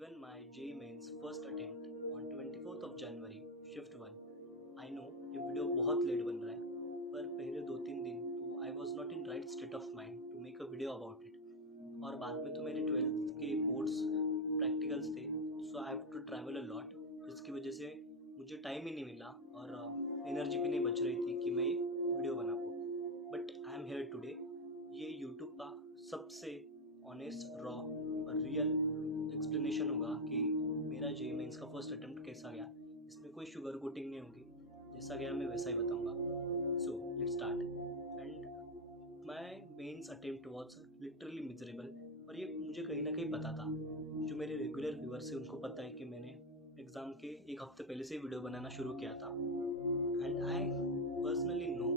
given my JEE Mains first attempt on 24th of January, Shift 1. I know ये video बहुत late बन रहा है, पर पहले 2-3 दिन तो I was not in right state of mind to make a video about it. और बाद में तो मेरे 12th के बोर्ड्स प्रैक्टिकल्स थे, so I have to travel a lot, जिसकी वजह से मुझे टाइम ही नहीं मिला और एनर्जी भी नहीं बच रही थी कि मैं वीडियो बना पाऊँ। But I am here today. ये यूट्यूब का सबसे ऑनेस्ट, रॉ और रियल एक्सप्लेनेशन होगा कि मेरा JEE मेंस का फर्स्ट अटेम्प्ट कैसा गया। इसमें कोई शुगर कोटिंग नहीं होगी, जैसा गया मैं वैसा ही बताऊंगा। So let's start. And my mains attempt was literally miserable, और ये मुझे कहीं ना कहीं पता था। जो मेरे रेगुलर व्यूअर्स हैं उनको पता है कि मैंने एग्ज़ाम के एक हफ्ते पहले से वीडियो बनाना शुरू किया था। And I personally know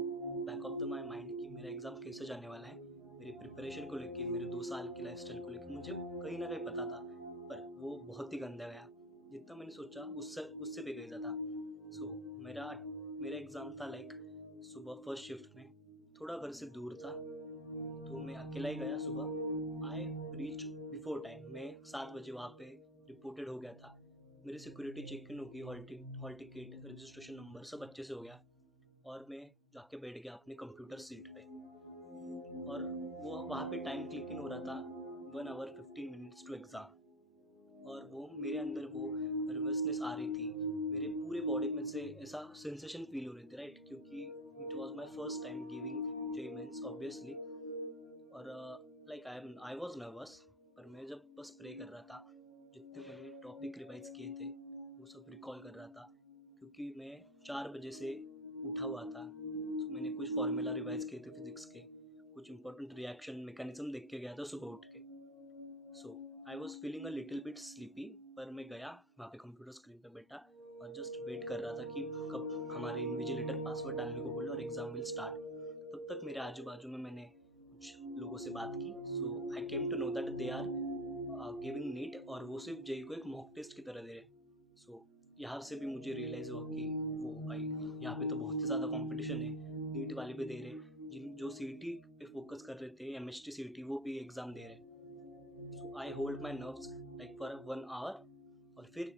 back of the my mind कि मेरा एग्ज़ाम कैसे जाने वाला है। मेरी प्रिपरेशन को लेके, मेरे 2 साल की लाइफस्टाइल को लेके मुझे कहीं ना कहीं पता था, पर वो बहुत ही गंदा गया। जितना मैंने सोचा उससे भी गई ज़्यादा। सो मेरा एग्ज़ाम था लाइक सुबह फर्स्ट शिफ्ट में, थोड़ा घर से दूर था, तो मैं अकेला ही गया सुबह। I reach before time. मैं 7 बजे वहाँ पे रिपोर्टेड हो गया था। मेरी सिक्योरिटी चेक इन होगी, हॉल टिकट, रजिस्ट्रेशन नंबर सब अच्छे से हो गया, और मैं जाके बैठ गया अपने कंप्यूटर सीट पे। और वो वहाँ पे टाइम क्लिक इन हो रहा था 1 आवर 15 मिनट्स टू एग्ज़ाम। और वो मेरे अंदर वो नर्वसनेस आ रही थी, मेरे पूरे बॉडी में से ऐसा सेंसेशन फील हो रही थी, राइट, क्योंकि it was my first time giving JEE mains obviously. और लाइक आई वाज नर्वस, पर मैं जब बस प्रे कर रहा था, जितने मैंने टॉपिक रिवाइज किए थे वो सब रिकॉल कर रहा था, क्योंकि मैं 4 बजे से उठा हुआ था। तो मैंने कुछ फार्मूला रिवाइज किए थे फिजिक्स के, कुछ इंपॉर्टेंट रिएक्शन मैकेनिज्म देख के गया था सुबह उठ के। So I was feeling a little bit sleepy, पर मैं गया वहाँ पे कंप्यूटर स्क्रीन पे बैठा और जस्ट वेट कर रहा था कि कब हमारे इन्विजिलेटर पासवर्ड डालने को बोले और एग्ज़ाम विल स्टार्ट। तब तक मेरे आजू बाजू में मैंने कुछ लोगों से बात की। So I came to know that they are giving NEET, और वो सिर्फ JEE को एक मॉक टेस्ट की तरह दे रहे। सो यहाँ से भी मुझे रियलाइज़ हुआ कि वो भाई, यहाँ पे तो बहुत ही ज़्यादा कॉम्पिटिशन है, नीट वाले भी दे रहे, जो CET पे फोकस कर रहे थे, MHT CET, वो भी एग्ज़ाम दे रहे। So I hold my nerves like for 1 hour. और फिर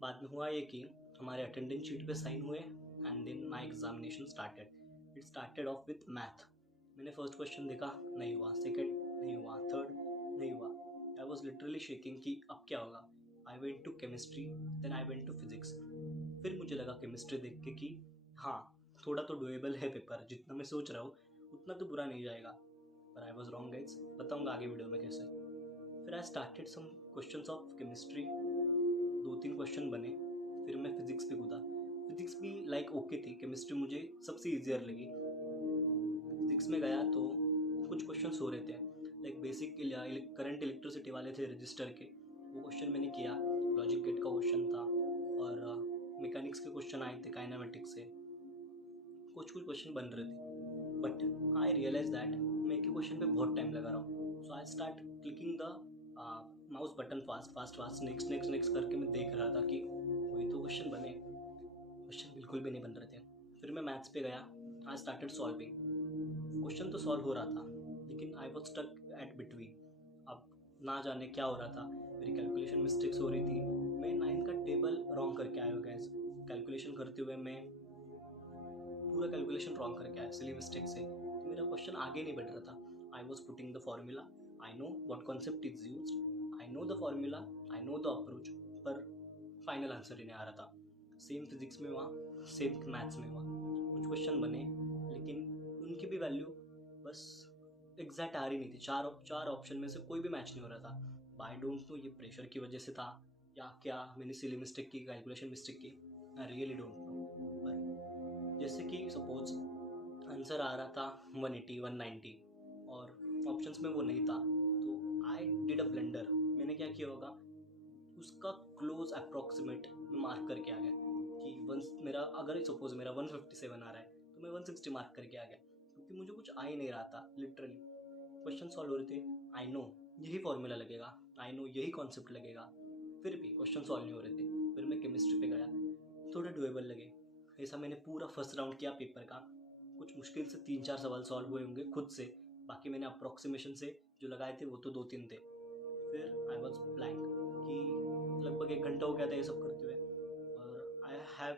बाद में हुआ ये कि हमारे अटेंडेंस शीट पे साइन हुए, and then my examination started. It started off with math. मैंने फर्स्ट क्वेश्चन देखा, नहीं हुआ, सेकंड नहीं हुआ, थर्ड नहीं हुआ। आई वॉज लिटरली शेकिंग कि अब क्या होगा। I went to chemistry, then I went to physics. फिर मुझे लगा केमिस्ट्री देख के कि हाँ, थोड़ा तो डुएबल है पेपर, जितना मैं सोच रहा हूँ उतना तो बुरा नहीं जाएगा। पर आई वॉज रॉन्ग गाइस, बताऊँगा आगे वीडियो में कैसे। फिर I started some questions of chemistry, 2-3 question बने। फिर मैं फिजिक्स पे कूदा। फिजिक्स भी लाइक ओके थी, केमिस्ट्री मुझे सबसे ईजियर लगी। फिजिक्स में गया तो कुछ क्वेश्चंस हो रहे थे, लाइक बेसिक करंट इलेक्ट्रिसिटी वाले थे रजिस्टर के, वो क्वेश्चन मैंने किया। लॉजिक गेट का क्वेश्चन था, और मैकेनिक्स के क्वेश्चन आए थे काइनेमेटिक्स से। कुछ क्वेश्चन बन रहे थे, बट आई रियलाइज दैट मैं एक ही क्वेश्चन पे बहुत टाइम लगा रहा हूँ। So I start clicking the mouse button fast, next करके मैं देख रहा था कि वही तो क्वेश्चन बने। क्वेश्चन बिल्कुल भी नहीं बन रहे थे। फिर मैं मैथ्स पे गया, आई स्टार्टेड सॉल्विंग। क्वेश्चन तो सॉल्व हो रहा था, लेकिन I was stuck at between. अब ना जाने क्या हो रहा था, मेरी कैलकुलेशन मिस्टेक्स हो रही थी। मैं 9 का टेबल रॉन्ग करके आया हूँ गैस। कैलकुलेशन करते हुए मैं पूरा कैलकुलेशन रॉन्ग करके आया सिली मिस्टेक से, तो मेरा क्वेश्चन आगे नहीं बढ़ रहा था। I was putting the formula, I know what concept is use, I know the formula, I know the approach, पर फाइनल आंसर ही नहीं आ रहा था। सेम फिजिक्स में हुआ, सेम मैथ्स में हुआ। कुछ क्वेश्चन बने, लेकिन उनकी भी वैल्यू बस एग्जैक्ट आ रही नहीं थी। चार ऑप्शन में से कोई भी मैच नहीं हो रहा था। आई डोंट नो ये प्रेशर की वजह से था या क्या मैंने सिली मिस्टेक की, कैलकुलेशन मिस्टेक की, आई रियली डोंट नो। पर जैसे कि सपोज आंसर आ रहा था 180, 190, और ऑप्शंस में वो नहीं था, तो आई डिड अ ब्लेंडर। मैंने क्या किया होगा, उसका क्लोज अप्रॉक्सीमेट मैं मार्क करके आ गया कि वंस मेरा, अगर सपोज मेरा 157 आ रहा है तो मैं 160 मार्क करके आ गया, क्योंकि मुझे कुछ आ ही नहीं रहा था। लिटरली क्वेश्चन सॉल्व हो रहे थे, आई नो यही फॉर्मूला लगेगा, आई नो यही कॉन्सेप्ट लगेगा, फिर भी क्वेश्चन सॉल्व नहीं हो रहे थे। फिर मैं केमिस्ट्री पे गया, थोड़े डुएबल लगे। ऐसा मैंने पूरा फर्स्ट राउंड किया पेपर का। कुछ मुश्किल से 3-4 सवाल सॉल्व हुए होंगे खुद से, बाकी मैंने अप्रॉक्सीमेशन से जो लगाए थे वो तो 2-3 थे। फिर आई वॉज ब्लैंक कि लगभग 1 घंटा हो गया था ये सब करते हुए, और I have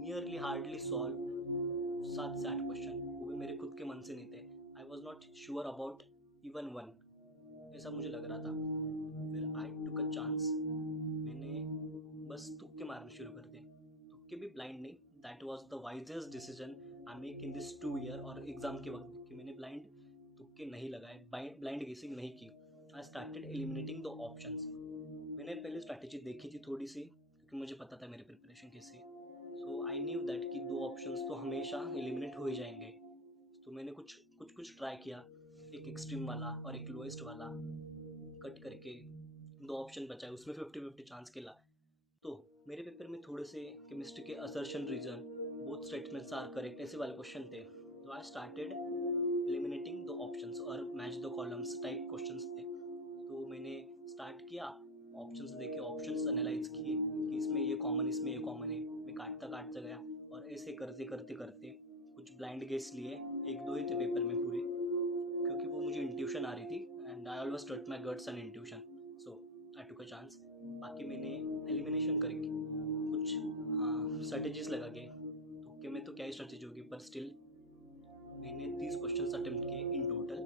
nearly hardly solve 7 से 8 क्वेश्चन, वो भी मेरे खुद के मन से नहीं थे। आई was not sure about even one, ऐसा मुझे लग रहा था। फिर आई टुक अ चांस, मैंने बस तुक्के मारने शुरू कर दिए। तुक्के भी ब्लाइंड नहीं, that was the wisest decision I make in this 2 year. और एग्जाम के वक्त कि मैंने ब्लाइंड तुक्के नहीं लगाए, ब्लाइंड गेसिंग नहीं की। आई स्टार्टेड एलिमिनेटिंग द ऑप्शंस। मैंने पहले स्ट्रैटेजी देखी थी थोड़ी सी, क्योंकि मुझे पता था मेरी प्रिपरेशन कैसी है। सो आई न्यू दैट कि 2 ऑप्शंस तो हमेशा एलिमिनेट हो ही जाएंगे। तो मैंने कुछ ट्राई किया, एक एक्सट्रीम वाला और एक लोएस्ट वाला कट करके 2 ऑप्शन बचाए, उसमें 50-50 चांस खेला। तो मेरे पेपर में थोड़े से केमिस्ट्री के assertion reason, both statements are correct, ऐसे वाले क्वेश्चन थे। तो I started eliminating the options और match the columns type questions थे। तो मैंने स्टार्ट किया, ऑप्शंस देखे, ऑप्शंस एनालाइज किए कि इसमें ये कॉमन, इसमें ये कॉमन है। मैं काटता गया, और ऐसे करते करते करते कुछ ब्लाइंड गेस लिए, 1-2 ही थे पेपर में पूरे, क्योंकि वो मुझे इंट्यूशन आ रही थी, and I always trust my guts and intuition. So I took a chance. बाकी मैंने एलिमिनेशन करके कुछ स्ट्रेटेजीज लगा के, तुक्के में तो क्या ही स्ट्रेटेजी होगी, पर स्टिल मैंने 30 क्वेश्चन अटेम्प्ट किए इन टोटल।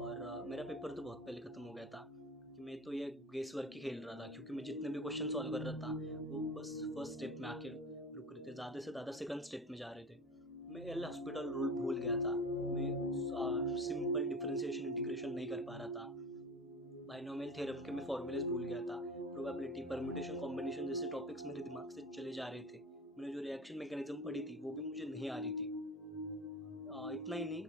और मेरा पेपर तो बहुत पहले ख़त्म हो गया था, कि मैं तो ये गेस वर्क ही खेल रहा था, क्योंकि मैं जितने भी क्वेश्चन सॉल्व कर रहा था वो बस फर्स्ट स्टेप में आके रुक रहे थे, ज़्यादा से ज़्यादा सेकंड स्टेप में जा रहे थे। मैं एल हॉस्पिटल रूल भूल गया था, मैं सिंपल डिफरेंशिएशन इंटीग्रेशन नहीं कर पा रहा था, बाइनोमियल थ्योरम के मैं फॉर्मूलेस भूल गया था, प्रोबेबिलिटी, परम्यूटेशन, कॉम्बिनेशन जैसे टॉपिक्स मेरे दिमाग से चले जा रहे थे। मैंने जो रिएक्शन मैकेनिज्म पढ़ी थी वो भी मुझे नहीं आ रही थी। इतना ही नहीं,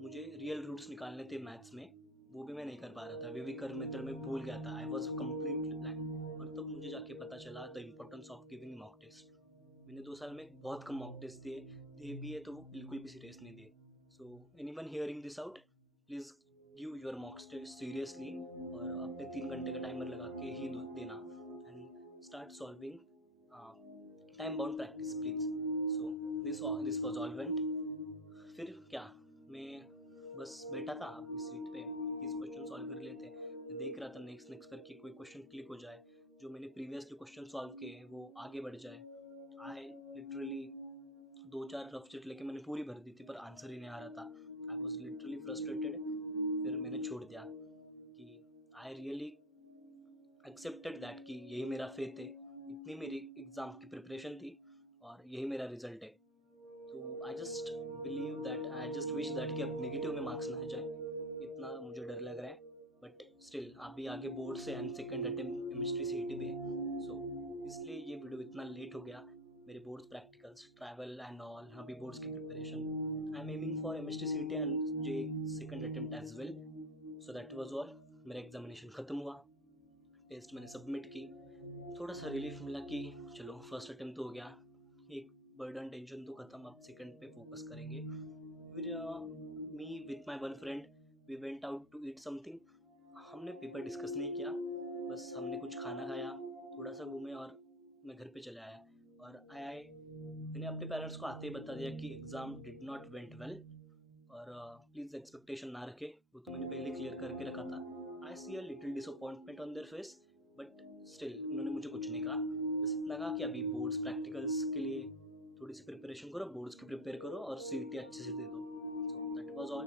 मुझे रियल रूट्स निकालने थे मैथ्स में, वो भी मैं नहीं कर पा रहा था। वेविकर मेथड में भूल गया था, आई वॉज कम्प्लीटली ब्लैंक। और तब मुझे जाके पता चला the importance of giving mock test. मैंने 2 साल में बहुत कम मॉक टेस्ट दिए भी है, तो वो बिल्कुल भी सीरियस नहीं दिए। So anyone hearing this out, please give your mock test seriously, और अपने 3 घंटे का टाइमर लगा के ही देना, and start solving time bound practice please. So this was all went. फिर क्या, मैं बस बैठा था अपनी सीट पे, 30 क्वेश्चन सॉल्व कर लेते, मैं देख रहा था नेक्स्ट करके कोई क्वेश्चन क्लिक हो जाए, जो मैंने प्रीवियसली क्वेश्चन सॉल्व किए हैं वो आगे बढ़ जाए। आई लिटरली 2-4 रफ चिट लेके मैंने पूरी भर दी थी, पर आंसर ही नहीं आ रहा था। I was literally frustrated. फिर मैंने छोड़ दिया कि आई रियली एक्सेप्टेड दैट कि यही मेरा फेथ है, इतनी मेरी एग्ज़ाम की प्रिपरेशन थी और यही मेरा रिजल्ट है। तो I just believe that, I just wish that कि अब नेगेटिव में मार्क्स ना आ जाए, इतना मुझे डर लग रहा है। बट स्टिल अभी आगे बोर्ड से and second attempt chemistry CET पे है। सो इसलिए ये वीडियो इतना लेट हो गया। मेरे boards practicals, travel and all, अभी बोर्ड्स की preparation, I am aiming for chemistry CET and JEE second attempt as well. So that was all. मेरा एग्जामिनेशन ख़त्म हुआ, टेस्ट मैंने सबमिट की, थोड़ा सा रिलीफ मिला कि चलो फर्स्ट अटेम्प्ट तो हो गया, एक बर्डन टेंशन तो ख़त्म, अब सेकंड पे फोकस करेंगे। फिर me with my one friend we went out to eat something. हमने पेपर डिस्कस नहीं किया, बस हमने कुछ खाना खाया, थोड़ा सा घूमे और मैं घर पे चले आया। और मैंने अपने पेरेंट्स को आते ही बता दिया कि exam did not went well, और प्लीज़ एक्सपेक्टेशन ना रखे, वो तो मैंने पहले क्लियर करके रखा था। I see a little disappointment on their face, but still उन्होंने मुझे कुछ नहीं कहा, बस इतना कहा कि अभी बोर्ड्स प्रैक्टिकल्स के लिए थोड़ी सी प्रिपरेशन करो, बोर्ड्स की प्रिपेयर करो और CET अच्छे से दे दो। सो that was all,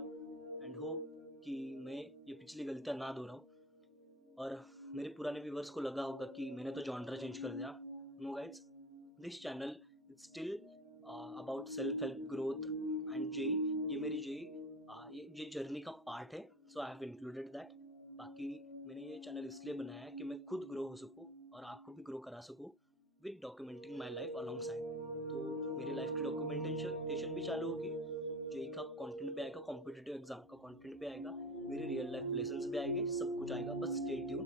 and hope कि मैं ये पिछली गलतियाँ ना दोहराऊँ। और मेरे पुराने व्यूवर्स को लगा होगा कि मैंने तो जॉनरा चेंज कर दिया। No guides, this channel is still about self help, growth and JEE. ये मेरी जेई ये जर्नी का पार्ट है, so I have included that. बाकी मैंने ये चैनल इसलिए बनाया है कि मैं खुद ग्रो हो सकूँ और आपको भी ग्रो करा सकूँ with documenting my life along side. तो मेरी लाइफ की डॉक्यूमेंटेशन भी चालू होगी, जेई का कंटेंट भी आएगा, कॉम्पिटिटिव एग्जाम का कंटेंट भी आएगा, मेरे रियल लाइफ लेसन्स भी आएंगे, सब कुछ आएगा, बस स्टे ट्यून।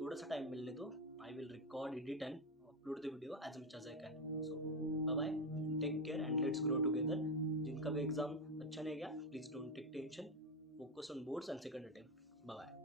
थोड़ा सा टाइम मिलने दो, I will record, edit and upload the video as much as I can. So bye bye, take care and let's grow together. जिनका भी एग्जाम अच्छा नहीं गया, please don't take tension, focus on boards and second attempt. Bye bye.